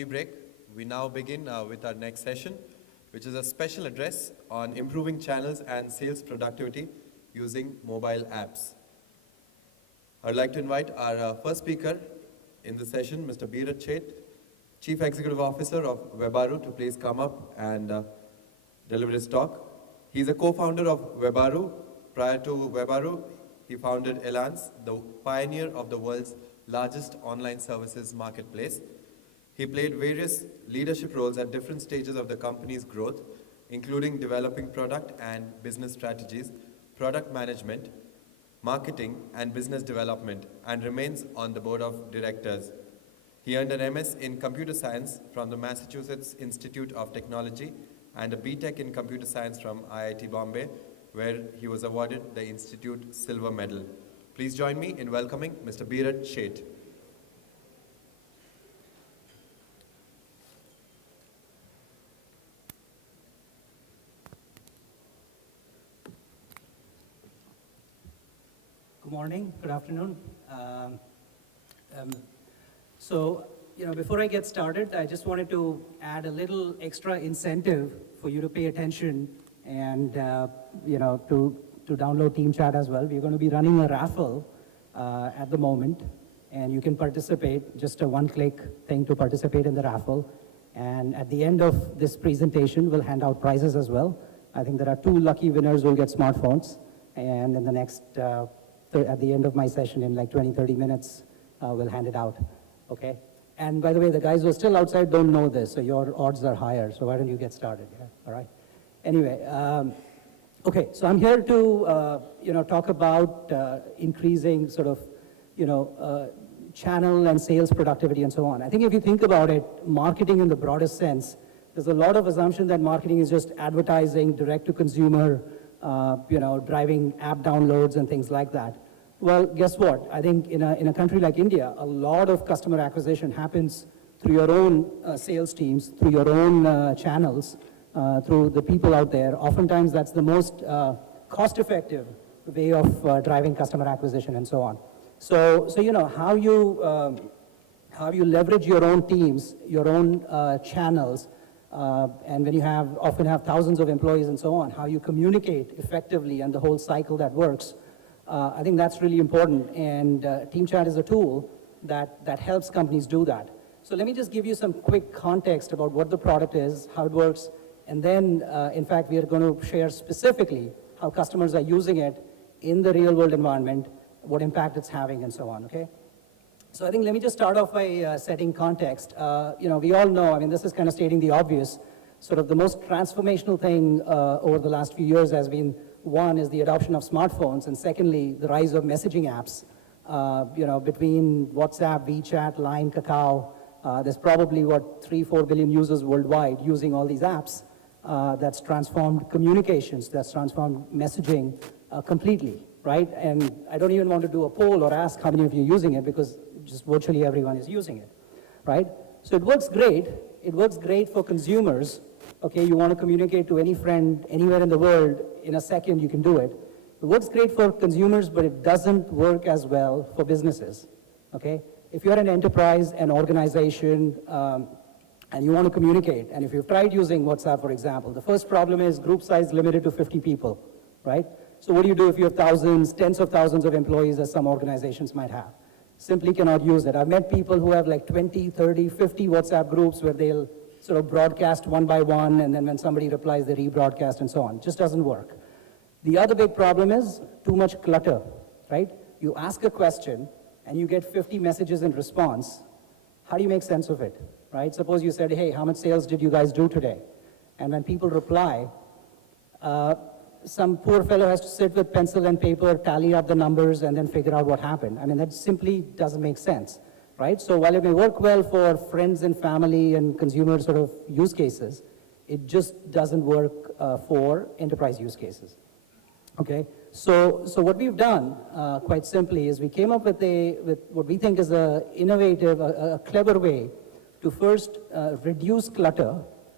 tea break, we now begin with our next session, which is a special address on improving channels and sales productivity using mobile apps. I'd like to invite our first speaker in the session, Mr. Beerud Sheth, Chief Executive Officer of Webaroo, to please come up and deliver his talk. He's a co-founder of Webaroo. Prior to Webaroo, he founded Elance, the pioneer of the world's largest online services marketplace. He played various leadership roles at different stages of the company's growth, including developing product and business strategies, product management, marketing, and business development, and remains on the board of directors. He earned an MS in computer science from the Massachusetts Institute of Technology and a BTech in computer science from IIT Bombay, where he was awarded the Institute Silver Medal. Please join me in welcoming Mr. Beerud Sheth. Good morning, good afternoon. Before I get started, I just wanted to add a little extra incentive for you to pay attention and, to download Teamchat as well. We're going to be running a raffle at the moment, and you can participate, just a one-click thing to participate in the raffle. And at the end of this presentation, we'll hand out prizes as well. I think there are 2 lucky winners who will get smartphones, and in the next at the end of my session in like 20-30 minutes, we'll hand it out, okay? And by the way, the guys who are still outside don't know this, so your odds are higher, so why don't you get started, yeah? All right? Anyway, okay, so I'm here to, talk about increasing sort of, channel and sales productivity and so on. I think if you think about it, marketing in the broadest sense, there's a lot of assumption that marketing is just advertising, direct to consumer, driving app downloads and things like that. Well, guess what? I think in a country like India, a lot of customer acquisition happens through your own sales teams, through your own channels, through the people out there. Oftentimes, that's the most cost-effective way of driving customer acquisition and so on. So how you leverage your own teams, your own channels, and when you often have thousands of employees and so on, how you communicate effectively and the whole cycle that works, I think that's really important. And Teamchat is a tool that helps companies do that. So let me just give you some quick context about what the product is, how it works, and then, in fact, we are going to share specifically how customers are using it in the real-world environment, what impact it's having, and so on, okay? So I think let me just start off by setting context. We all know, I mean, this is kind of stating the obvious, sort of the most transformational thing over the last few years has been, one is the adoption of smartphones, and secondly, the rise of messaging apps. Between WhatsApp, WeChat, Line, Kakao, there's probably, 3-4 billion users worldwide using all these apps. That's transformed communications, that's transformed messaging completely, right? And I don't even want to do a poll or ask how many of you are using it, because just virtually everyone is using it, right? So it works great. It works great for consumers. Okay, you want to communicate to any friend anywhere in the world, in a second you can do it. It works great for consumers, but it doesn't work as well for businesses, okay? If you're an enterprise, an organization, and you want to communicate, and if you've tried using WhatsApp, for example, the first problem is group size limited to 50 people, right? So what do you do if you have thousands, tens of thousands of employees, as some organizations might have? Simply cannot use it. I've met people who have like 20, 30, 50 WhatsApp groups where they'll sort of broadcast one by one, and then when somebody replies, they rebroadcast and so on. It just doesn't work. The other big problem is too much clutter, right? You ask a question, and you get 50 messages in response. How do you make sense of it, right? Suppose you said, hey, how much sales did you guys do today? And when people reply, some poor fellow has to sit with pencil and paper, tally up the numbers, and then figure out what happened. I mean, that simply doesn't make sense, right? So while it may work well for friends and family and consumer sort of use cases, it just doesn't work for enterprise use cases, okay? So what we've done, quite simply, is we came up with what we think is a innovative, a clever way to first reduce clutter,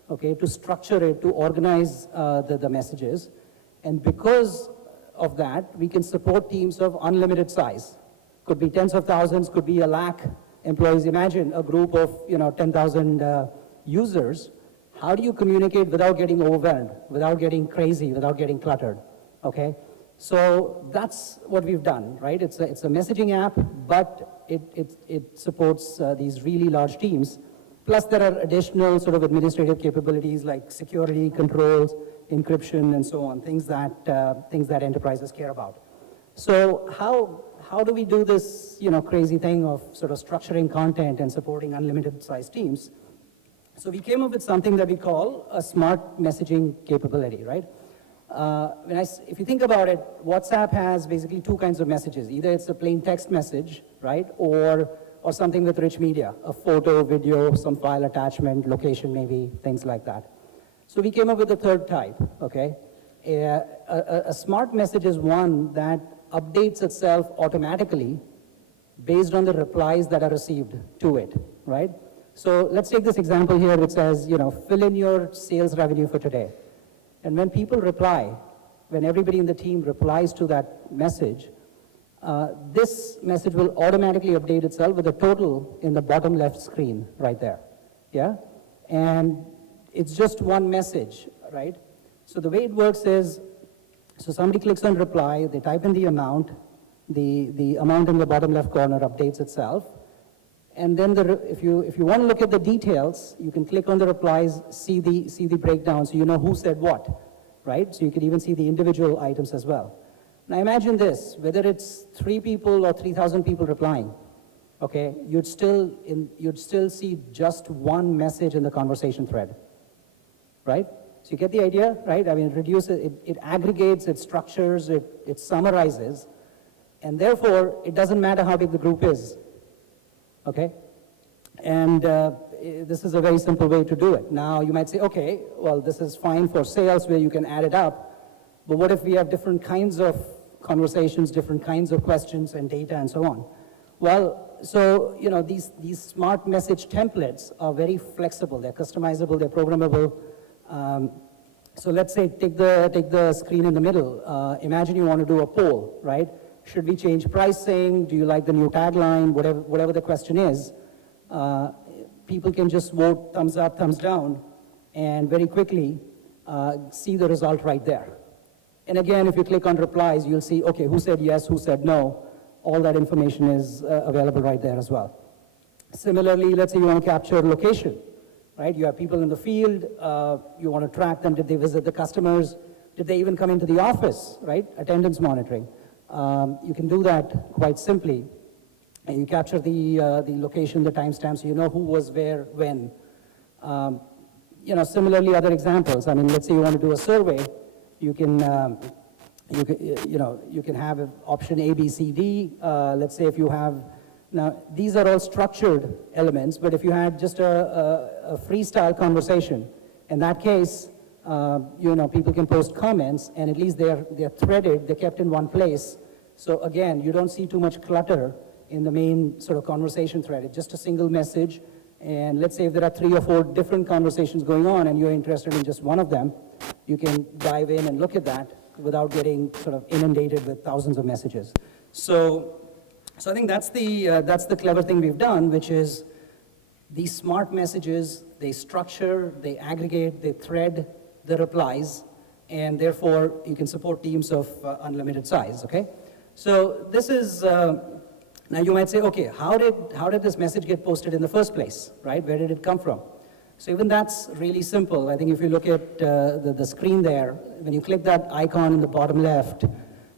okay, to structure it, to organize the messages. And because of that, we can support teams of unlimited size. Could be tens of thousands, could be 1 lakh, employees. Imagine a group of 10,000 users. How do you communicate without getting overwhelmed, without getting crazy, without getting cluttered? Okay, so that's what we've done, right? It's a messaging app, but it supports these really large teams. Plus, there are additional sort of administrative capabilities like security controls, encryption, and so on, things that enterprises care about. So how do we do this, crazy thing of sort of structuring content and supporting unlimited size teams? So we came up with something that we call a smart messaging capability, right? If you think about it, WhatsApp has basically two kinds of messages. Either it's a plain text message, right? Or something with rich media, a photo, video, some file attachment, location maybe, things like that. So we came up with a third type, okay? A smart message is one that updates itself automatically based on the replies that are received to it, right? So let's take this example here which says, fill in your sales revenue for today. And when people reply, when everybody in the team replies to that message, this message will automatically update itself with a total in the bottom left screen right there, yeah? And it's just one message, right? So the way it works is, so somebody clicks on reply, they type in the amount in the bottom left corner updates itself, and then if you want to look at the details, you can click on the replies, see the breakdown, so you know who said what, right? So you can even see the individual items as well. Now imagine this, whether it's 3 people or 3,000 people replying, okay, you'd still see just one message in the conversation thread, right? So you get the idea, right? I mean, it reduces, it aggregates, it structures, it summarizes, and therefore it doesn't matter how big the group is, okay? And this is a very simple way to do it. Now you might say, okay, well, this is fine for sales where you can add it up, but what if we have different kinds of conversations, different kinds of questions and data and so on? Well, so, these smart message templates are very flexible. They're customizable, they're programmable. So let's say, take the screen in the middle. Imagine you want to do a poll, right? Should we change pricing? Do you like the new tagline? Whatever the question is, people can just vote thumbs up, thumbs down, and very quickly see the result right there. And again, if you click on replies, you'll see, okay, who said yes, who said no. All that information is available right there as well. Similarly, let's say you want to capture location, right? You have people in the field, you want to track them. Did they visit the customers? Did they even come into the office, right? Attendance monitoring. You can do that quite simply. And you capture the location, the timestamp, so you know who was where, when. Similarly, other examples. I mean, let's say you want to do a survey. You can have option A, B, C, D. Let's say if you have, now these are all structured elements, but if you had just a freestyle conversation, in that case, people can post comments, and at least they're threaded, they're kept in one place. So again, you don't see too much clutter in the main sort of conversation thread. It's just a single message, and let's say if there are 3 or 4 different conversations going on and you're interested in just one of them, you can dive in and look at that without getting sort of inundated with thousands of messages. So I think that's the clever thing we've done, which is these smart messages, they structure, they aggregate, they thread the replies, and therefore you can support teams of unlimited size, okay? So this is, now you might say, okay, how did this message get posted in the first place, right? Where did it come from? So even that's really simple. I think if you look at the screen there, when you click that icon in the bottom left,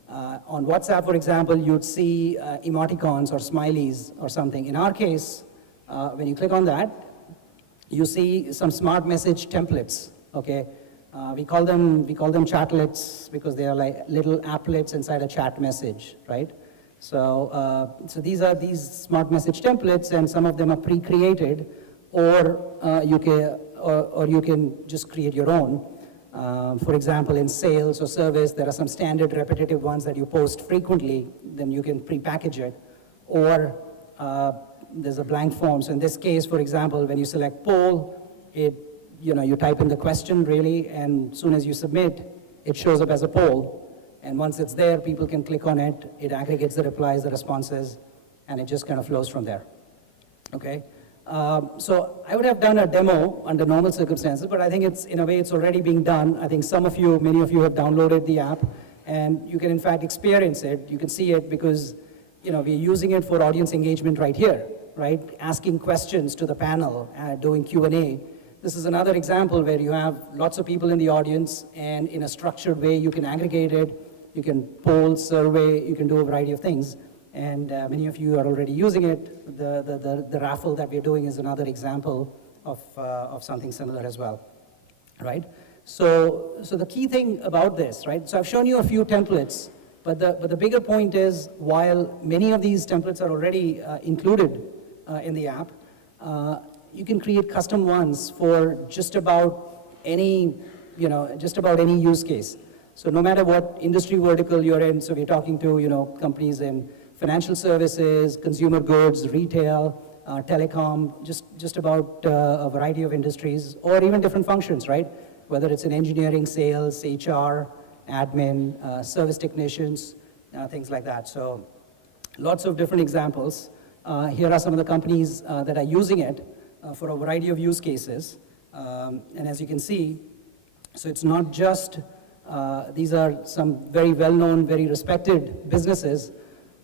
on WhatsApp, for example, you'd see emoticons or smileys or something. In our case, when you click on that, you see some smart message templates, okay? We call them chatlets because they are like little applets inside a chat message, right? So these are these smart message templates, and some of them are pre-created, or you can just create your own. For example, in sales or service, there are some standard repetitive ones that you post frequently, then you can pre-package it. Or there's a blank form. So in this case, for example, when you select poll, you type in the question really, and as soon as you submit, it shows up as a poll. And once it's there, people can click on it, it aggregates the replies, the responses, and it just kind of flows from there. Okay. So I would have done a demo under normal circumstances, but I think it's, in a way, it's already being done. I think some of you, many of you have downloaded the app, and you can in fact experience it. You can see it because, we're using it for audience engagement right here, right? Asking questions to the panel, doing Q&A. This is another example where you have lots of people in the audience, and in a structured way, you can aggregate it, you can poll, survey, you can do a variety of things. And many of you are already using it. The raffle that we're doing is another example of something similar as well, right? So the key thing about this, right? So I've shown you a few templates, but the bigger point is, while many of these templates are already included in the app, you can create custom ones for just about any use case. So no matter what industry vertical you're in, so we're talking to, companies in financial services, consumer goods, retail, telecom, just about a variety of industries, or even different functions, right? Whether it's in engineering, sales, HR, admin, service technicians, things like that. So lots of different examples. Here are some of the companies that are using it for a variety of use cases. And as you can see, so it's not just, these are some very well-known, very respected businesses,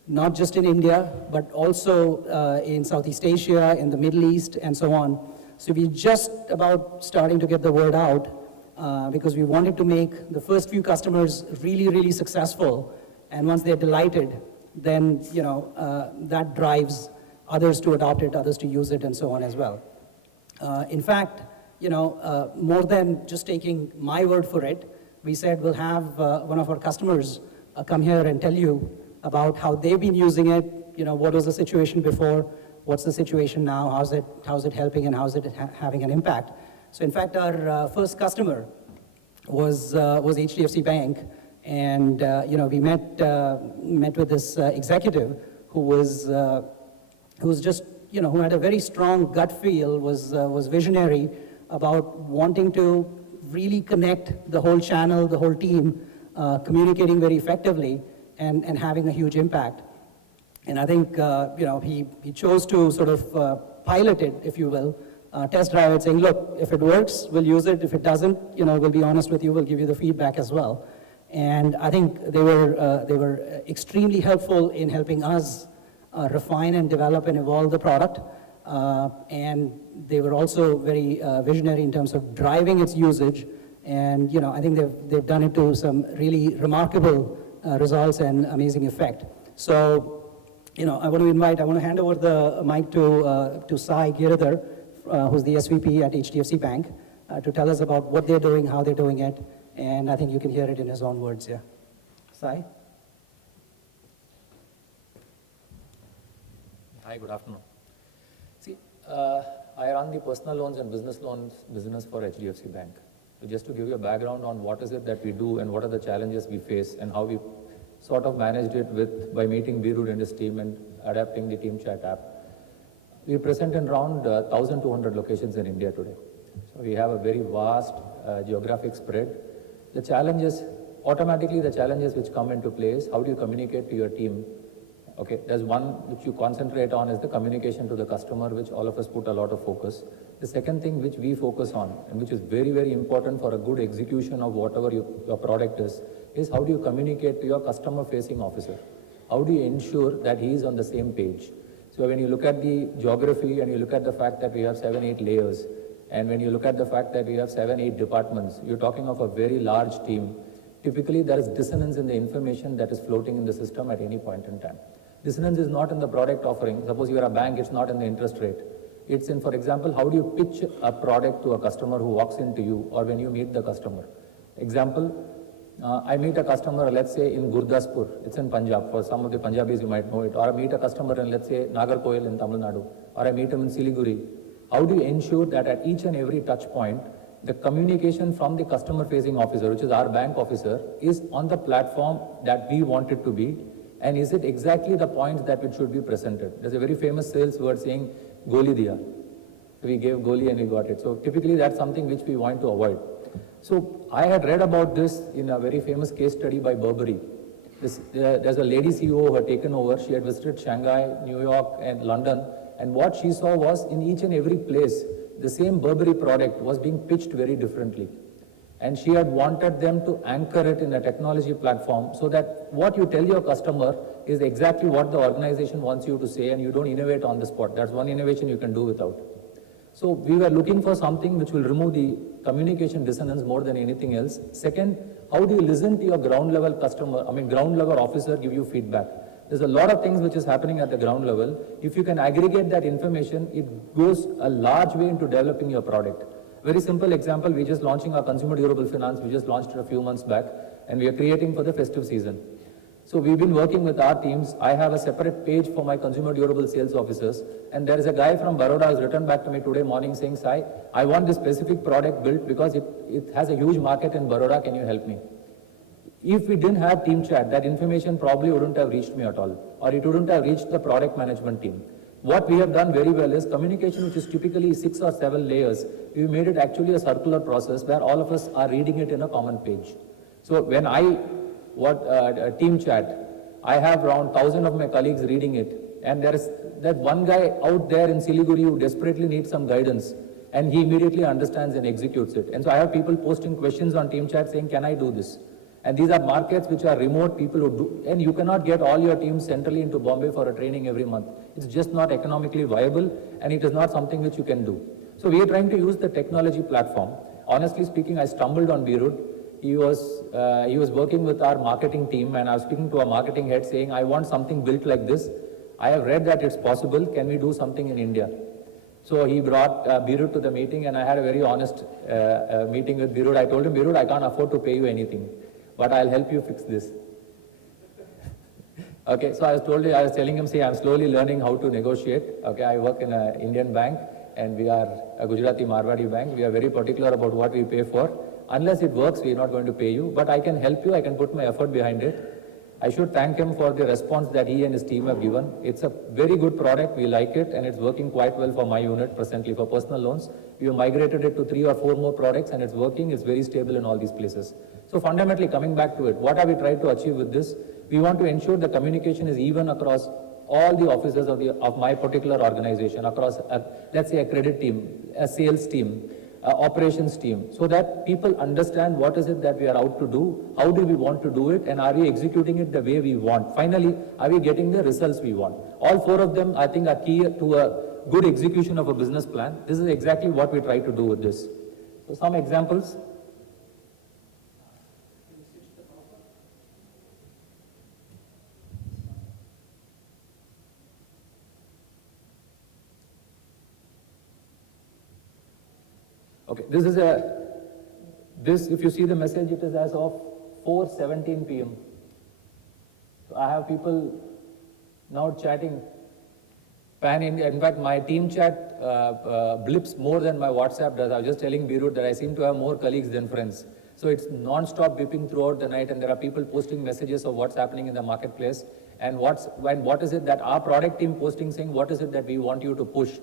not just in India, but also in Southeast Asia, in the Middle East, and so on. So we're just about starting to get the word out because we wanted to make the first few customers really, really successful. And once they're delighted, then that drives others to adopt it, others to use it, and so on as well. In fact, more than just taking my word for it, we said we'll have one of our customers come here and tell you about how they've been using it, what was the situation before, what's the situation now, how's it helping, and how's it having an impact. So in fact, our first customer was HDFC Bank, and we met with this executive who was just, who had a very strong gut feel, was visionary about wanting to really connect the whole channel, the whole team, communicating very effectively, and having a huge impact. And I think, he chose to sort of pilot it, if you will, test drive it, saying, look, if it works, we'll use it. If it doesn't, we'll be honest with you, we'll give you the feedback as well. And I think they were extremely helpful in helping us refine and develop and evolve the product. And they were also very visionary in terms of driving its usage. And, I think they've done it to some really remarkable results and amazing effect. So, I want to hand over the mic to Sai Giridhar, who's the SVP at HDFC Bank, to tell us about what they're doing, how they're doing it, and I think you can hear it in his own words here. Sai? Hi, good afternoon. See, I run the personal loans and business loans business for HDFC Bank. So just to give you a background on what is it that we do and what are the challenges we face and how we sort of managed it by meeting Beerud and his team and adapting the Teamchat app. We are present in around 1,200 locations in India today. So we have a very vast geographic spread. The challenges which come into place, how do you communicate to your team? Okay, there's one which you concentrate on is the communication to the customer, which all of us put a lot of focus. The second thing which we focus on, and which is very, very important for a good execution of whatever your product is how do you communicate to your customer-facing officer? How do you ensure that he is on the same page? So when you look at the geography and you look at the fact that we have 7-8 layers, and when you look at the fact that we have 7-8 departments, you're talking of a very large team. Typically, there is dissonance in the information that is floating in the system at any point in time. Dissonance is not in the product offering. Suppose you are a bank, it's not in the interest rate. It's in, for example, how do you pitch a product to a customer who walks into you or when you meet the customer. Example, I meet a customer, let's say in Gurdaspur, it's in Punjab, for some of the Punjabis you might know it, or I meet a customer in, let's say, Nagarkoil in Tamil Nadu, or I meet him in Siliguri. How do you ensure that at each and every touch point, the communication from the customer-facing officer, which is our bank officer, is on the platform that we want it to be, and is it exactly the points that it should be presented? There's a very famous sales word saying, Goli diya. We gave Goli and we got it. So typically that's something which we want to avoid. So I had read about this in a very famous case study by Burberry. There's a lady CEO who had taken over. She had visited Shanghai, New York, and London, And what she saw was in each and every place, the same Burberry product was being pitched very differently. And she had wanted them to anchor it in a technology platform so that what you tell your customer is exactly what the organization wants you to say, and you don't innovate on the spot. That's one innovation you can do without. So we were looking for something which will remove the communication dissonance more than anything else. Second, how do you listen to your ground level customer, ground level officer give you feedback? There's a lot of things which is happening at the ground level. If you can aggregate that information, it goes a large way into developing your product. Very simple example, we're just launching our consumer durable finance. We just launched it a few months back, and we are creating for the festive season. So we've been working with our teams. I have a separate page for my consumer durable sales officers, and there is a guy from Baroda who's written back to me today morning saying, Sai, I want this specific product built because it has a huge market in Baroda, can you help me? If we didn't have Teamchat, that information probably wouldn't have reached me at all, or it wouldn't have reached the product management team. What we have done very well is communication, which is typically 6 or 7 layers, we made it actually a circular process where all of us are reading it in a common page. So when Teamchat, I have around 1,000 of my colleagues reading it, and there is that one guy out there in Siliguri who desperately needs some guidance, and he immediately understands and executes it. And so I have people posting questions on Teamchat saying, can I do this? And these are markets which are remote, people who do, and you cannot get all your teams centrally into Bombay for a training every month. It's just not economically viable, and it is not something which you can do. So we are trying to use the technology platform. Honestly speaking, I stumbled on Beerud. He was working with our marketing team, and I was speaking to our marketing head saying, I want something built like this. I have read that it's possible. Can we do something in India? So he brought Beerud to the meeting, and I had a very honest meeting with Beerud. I told him, Beerud, I can't afford to pay you anything, but I'll help you fix this. Okay, so I was telling him, see, I'm slowly learning how to negotiate. Okay, I work in an Indian bank, and we are a Gujarati Marwadi bank. We are very particular about what we pay for. Unless it works, we are not going to pay you, but I can help you. I can put my effort behind it. I should thank him for the response that he and his team have given. It's a very good product. We like it, and it's working quite well for my unit presently for personal loans. We have migrated it to 3 or 4 more products, and it's working. It's very stable in all these places. So fundamentally, coming back to it, what have we tried to achieve with this? We want to ensure the communication is even across all the offices of my particular organization, across, let's say, a credit team, a sales team, operations team, so that people understand what is it that we are out to do, how do we want to do it, and are we executing it the way we want. Finally, are we getting the results we want? All 4 of them, I think, are key to a good execution of a business plan. This is exactly what we try to do with this. So some examples. Okay, if you see the message, it is as of 4:17 p.m. So I have people now chatting pan-India. In fact, my Teamchat blips more than my WhatsApp does. I was just telling Beerud that I seem to have more colleagues than friends. So it's non-stop beeping throughout the night, and there are people posting messages of what's happening in the marketplace, and what is it that our product team posting saying, what is it that we want you to push.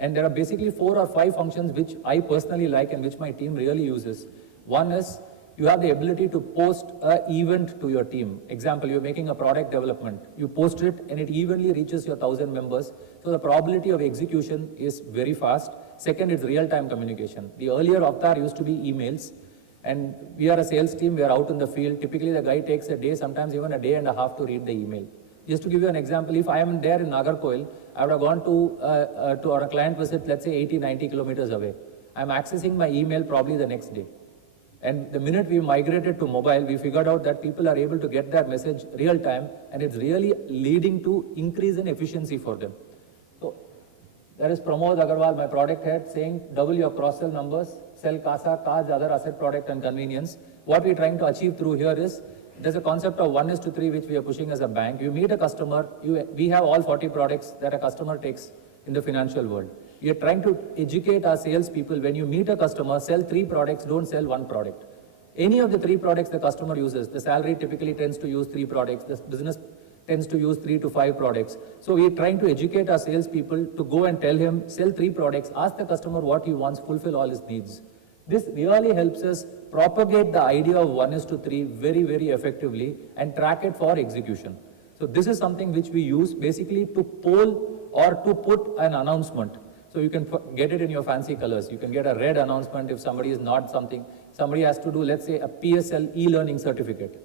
And there are basically 4 or 5 functions which I personally like and which my team really uses. One is you have the ability to post an event to your team. Example, you're making a product development. You post it and it evenly reaches your 1,000 members. So the probability of execution is very fast. Second, it's real-time communication. The earlier avatar used to be emails. And we are a sales team, we are out in the field. Typically the guy takes a day, sometimes even a day and a half to read the email. Just to give you an example, if I am there in Nagarkoil, I would have gone to our client visit, let's say 80, 90 kilometers away. I'm accessing my email probably the next day. And the minute we migrated to mobile, we figured out that people are able to get that message real time, and it's really leading to increase in efficiency for them. So there is Pramod Agarwal, my product head, saying double your cross-sell numbers, sell CASA, cards, other asset product and convenience. What we're trying to achieve through here is, there's a concept of 1:3 which we are pushing as a bank. You meet a customer, we have all 40 products that a customer takes in the financial world. We are trying to educate our salespeople, when you meet a customer, sell 3 products, don't sell 1 product. Any of the 3 products the customer uses, the salary typically tends to use 3 products, the business tends to use 3 to 5 products. So we are trying to educate our salespeople to go and tell him, sell 3 products, ask the customer what he wants, fulfill all his needs. This really helps us propagate the idea of 1:3 very, very effectively and track it for execution. So this is something which we use basically to poll or to put an announcement. So you can get it in your fancy colors. You can get a red announcement if somebody is not something. Somebody has to do, let's say, a PSL e-learning certificate.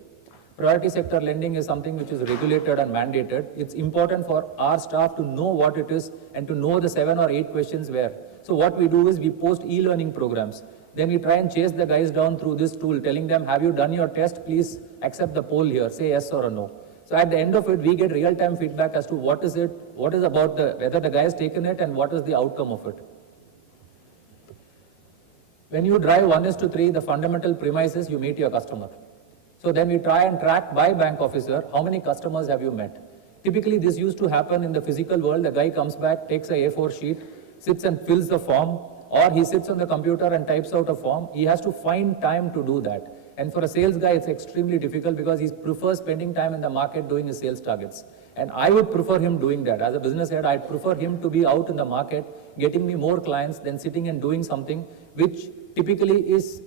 Priority sector lending is something which is regulated and mandated. It's important for our staff to know what it is and to know the 7 or 8 questions where. So what we do is we post e-learning programs. Then we try and chase the guys down through this tool, telling them, have you done your test? Please accept the poll here, say yes or a no. So at the end of it, we get real-time feedback as to what is it, what is about whether the guy has taken it and what is the outcome of it. When you drive 1:3, the fundamental premise is you meet your customer. So then we try and track by bank officer, how many customers have you met? Typically this used to happen in the physical world. The guy comes back, takes a A4 sheet, sits and fills the form, or he sits on the computer and types out a form. He has to find time to do that. And for a sales guy, it's extremely difficult because he prefers spending time in the market doing his sales targets. And I would prefer him doing that. As a business head, I'd prefer him to be out in the market, getting me more clients than sitting and doing something which typically is,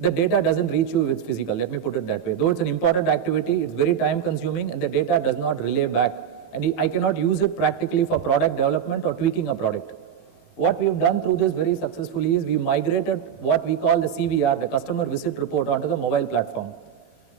the data doesn't reach you if it's physical, let me put it that way. Though it's an important activity, it's very time consuming and the data does not relay back. And I cannot use it practically for product development or tweaking a product. What we've done through this very successfully is we migrated what we call the CVR, the customer visit report, onto the mobile platform.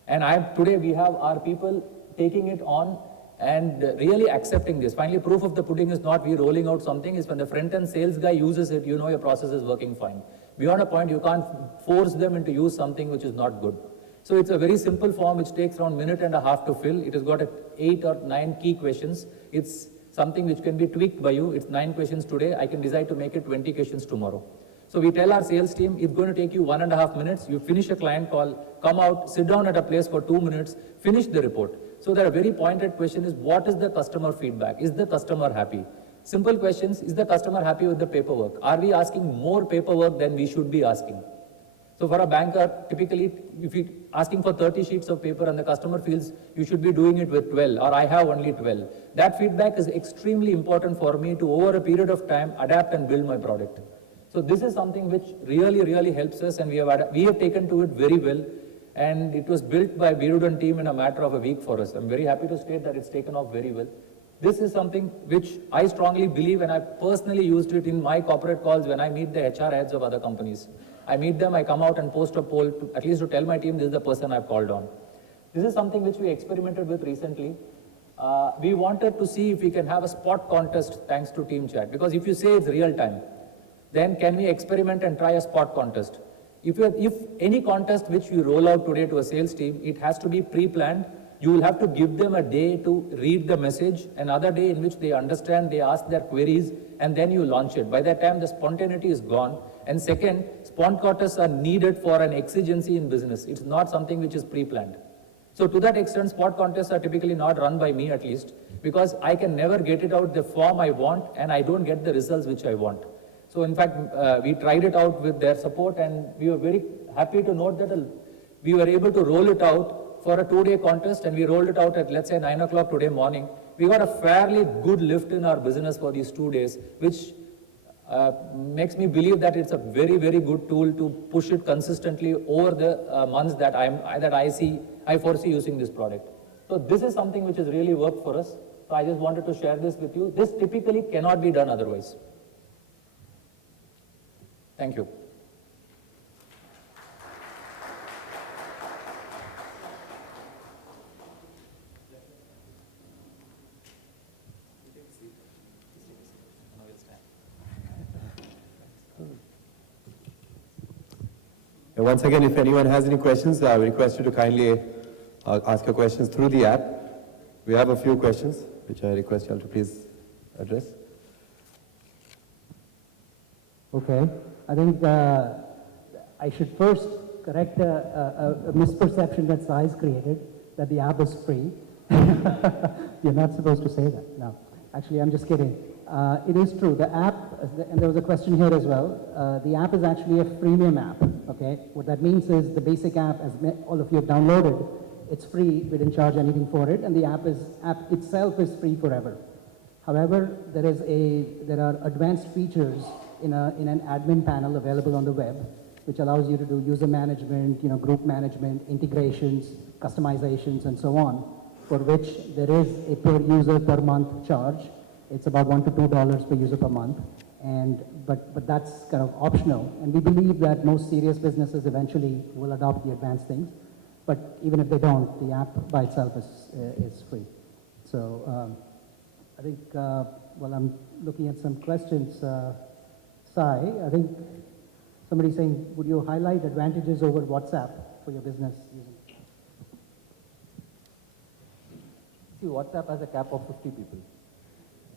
And today we have our people taking it on and really accepting this. Finally, proof of the pudding is not we rolling out something, is when the front-end sales guy uses it, you know your process is working fine. Beyond a point, you can't force them into use something which is not good. So it's a very simple form which takes around 1.5 minutes to fill. It has got 8 or 9 key questions. It's something which can be tweaked by you. It's 9 questions today. I can decide to make it 20 questions tomorrow. So we tell our sales team, it's going to take you 1.5 minutes. You finish a client call, come out, sit down at a place for 2 minutes, finish the report. So the very pointed question is, what is the customer feedback? Is the customer happy? Simple questions, is the customer happy with the paperwork? Are we asking more paperwork than we should be asking? So for a banker, typically, if you're asking for 30 sheets of paper and the customer feels you should be doing it with 12, or I have only 12, that feedback is extremely important for me to, over a period of time, adapt and build my product. So this is something which really, really helps us, and we have taken to it very well, and it was built by Beerud and team in a matter of a week for us. I'm very happy to state that it's taken off very well. This is something which I strongly believe, and I personally used it in my corporate calls when I meet the HR heads of other companies. I meet them, I come out and post a poll, at least to tell my team this is the person I've called on. This is something which we experimented with recently. We wanted to see if we can have a spot contest thanks to Teamchat, because if you say it's real time, then can we experiment and try a spot contest? If any contest which you roll out today to a sales team, it has to be pre-planned. You will have to give them a day to read the message, another day in which they understand, they ask their queries, and then you launch it. By that time, the spontaneity is gone. And second, spot contests are needed for an exigency in business. It's not something which is pre-planned. So to that extent, spot contests are typically not run by me at least, because I can never get it out the form I want, and I don't get the results which I want. So in fact, we tried it out with their support, and we were very happy to note that we were able to roll it out for a 2-day contest, and we rolled it out at, let's say, 9 o'clock today morning. We got a fairly good lift in our business for these 2 days, which makes me believe that it's a very, very good tool to push it consistently over the months that I foresee using this product. So this is something which has really worked for us. So I just wanted to share this with you. This typically cannot be done otherwise. Thank you. And once again, if anyone has any questions, I request you to kindly ask your questions through the app. We have a few questions, which I request you all to please address. Okay, I think I should first correct a misperception that Sai's created, that the app is free. You're not supposed to say that. No, actually, I'm just kidding. It is true. The app, and there was a question here as well, the app is actually a freemium app, okay? What that means is the basic app, as all of you have downloaded, it's free, we didn't charge anything for it, and the app itself is free forever. However, there are advanced features in an admin panel available on the web, which allows you to do user management, group management, integrations, customizations, and so on, for which there is a per user per month charge. It's about $1 to $2 per user per month, but that's kind of optional. And we believe that most serious businesses eventually will adopt the advanced things. But even if they don't, the app by itself is free. So I think, well, I'm looking at some questions. Sai, I think somebody's saying, would you highlight advantages over WhatsApp for your business using? See, WhatsApp has a cap of 50 people.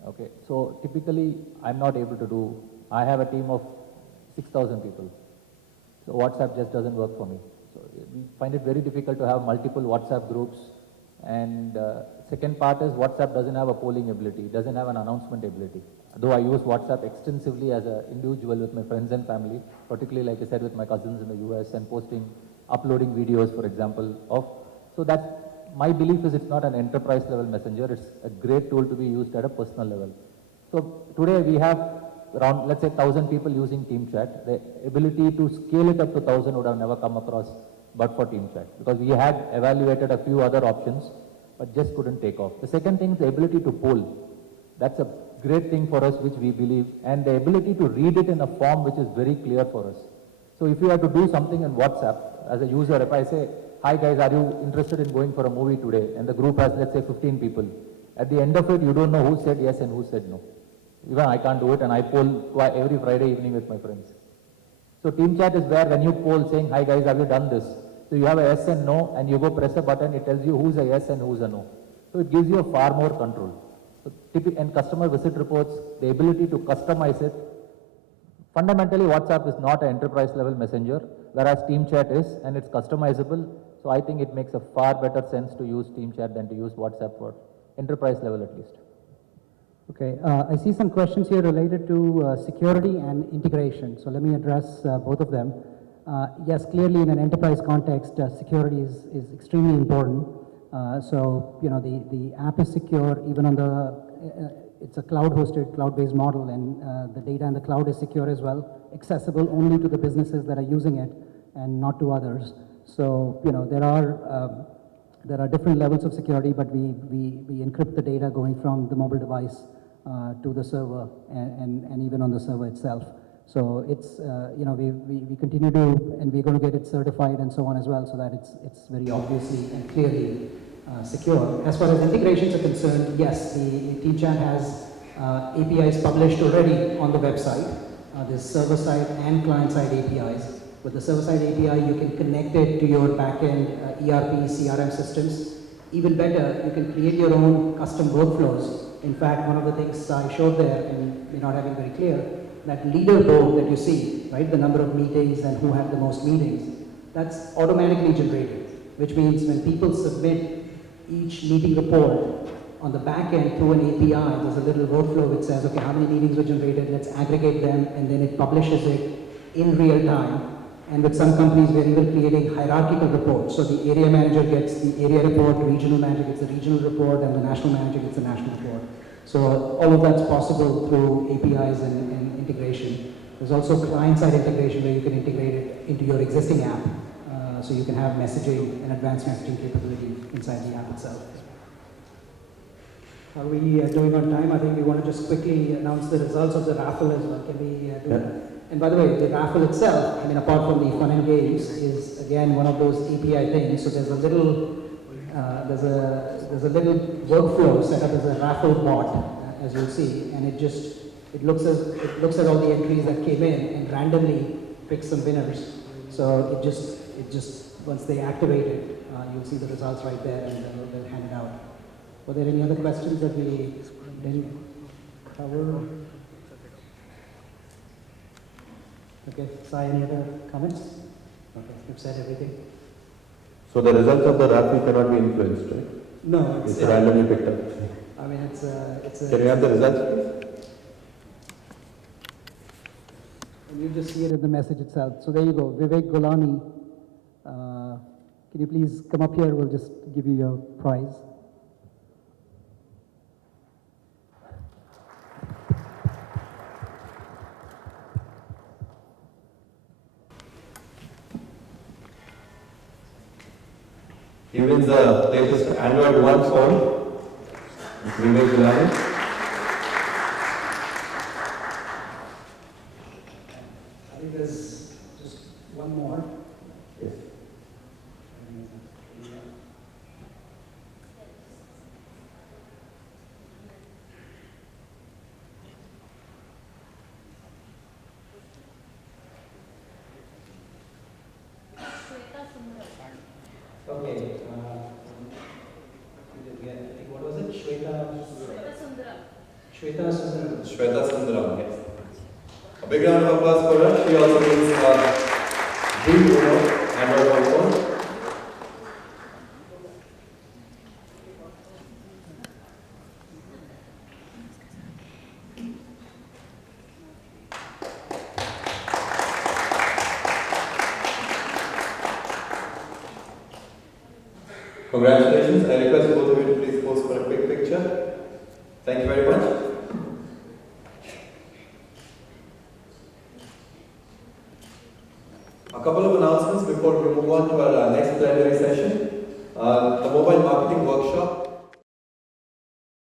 Okay, so typically I'm not able to do, I have a team of 6,000 people. So WhatsApp just doesn't work for me. So we find it very difficult to have multiple WhatsApp groups. And second part is WhatsApp doesn't have a polling ability, it doesn't have an announcement ability. Though I use WhatsApp extensively as an individual with my friends and family, particularly like I said with my cousins in the US and uploading videos, for example, so that's, my belief is it's not an enterprise level messenger, it's a great tool to be used at a personal level. So today we have around, let's say 1,000 people using Teamchat. The ability to scale it up to 1,000 would have never come across but for Teamchat, because we had evaluated a few other options, but just couldn't take off. The second thing is the ability to poll. That's a great thing for us, which we believe, and the ability to read it in a form which is very clear for us. So if you have to do something in WhatsApp, as a user, if I say, hi guys, are you interested in going for a movie today? And the group has, let's say, 15 people. At the end of it, you don't know who said yes and who said no. Even I can't do it, and I poll every Friday evening with my friends. So Teamchat is where when you poll saying, hi guys, have you done this? So you have a yes and no, and you go press a button, it tells you who's a yes and who's a no. So it gives you a far more control. So and customer visit reports, the ability to customize it. Fundamentally, WhatsApp is not an enterprise level messenger, whereas Teamchat is, and it's customizable. So I think it makes a far better sense to use Teamchat than to use WhatsApp for enterprise level at least. Okay, I see some questions here related to security and integration. So let me address both of them. Yes, clearly in an enterprise context, security is extremely important. So, you know, the app is secure even on the, it's a cloud-hosted, cloud-based model, and the data in the cloud is secure as well, accessible only to the businesses that are using it and not to others. So, you know, there are different levels of security, but we encrypt the data going from the mobile device to the server and even on the server itself. So it's, you know, we continue to, and we're going to get it certified and so on as well, so that it's very obviously and clearly secure. As far as integrations are concerned, yes, the Teamchat has APIs published already on the website. There's server-side and client-side APIs. With the server-side API, you can connect it to your back-end ERP, CRM systems. Even better, you can create your own custom workflows. In fact, one of the things I showed there, and may not have been very clear, that leaderboard that you see, right, the number of meetings and who had the most meetings, that's automatically generated, which means when people submit each meeting report on the back end through an API, there's a little workflow which says, okay, how many meetings were generated, let's aggregate them, and then it publishes it in real time. And with some companies, we're even creating hierarchical reports. So the area manager gets the area report, the regional manager gets the regional report, and the national manager gets the national report. So all of that's possible through APIs and integration. There's also client-side integration where you can integrate it into your existing app. So you can have messaging and advanced messaging capability inside the app itself. Are we doing on time? I think we want to just quickly announce the results of the raffle as well. Can we do that? And by the way, the raffle itself, I mean, apart from the fun and games, is again one of those API things. So there's a little, there's a little workflow set up as a raffle bot, as you'll see, and it looks at all the entries that came in and randomly picks some winners. So it just once they activate it, you'll see the results right there, and they'll hand it out. Were there any other questions that we didn't cover? Okay, Sai, any other comments? Okay, you've said everything. So the results of the raffle cannot be influenced, right? No, it's randomly picked up. I mean, it's a. Can we have the results, please? And you just see it in the message itself. So there you go, Vivek Golani. Can you please come up here? We'll just give you your prize. He wins the latest Android One phone. Vivek Gulani. is just one more. Yes. Okay. What was it? Shweta Sundaram. Shweta Sundaram, yes. A big round of applause for her. She also means dream owner Android phone. Congratulations. I request both of you to please pose for a quick picture. Thank you very much. A couple of announcements before we move on to our next plenary session. The mobile marketing workshop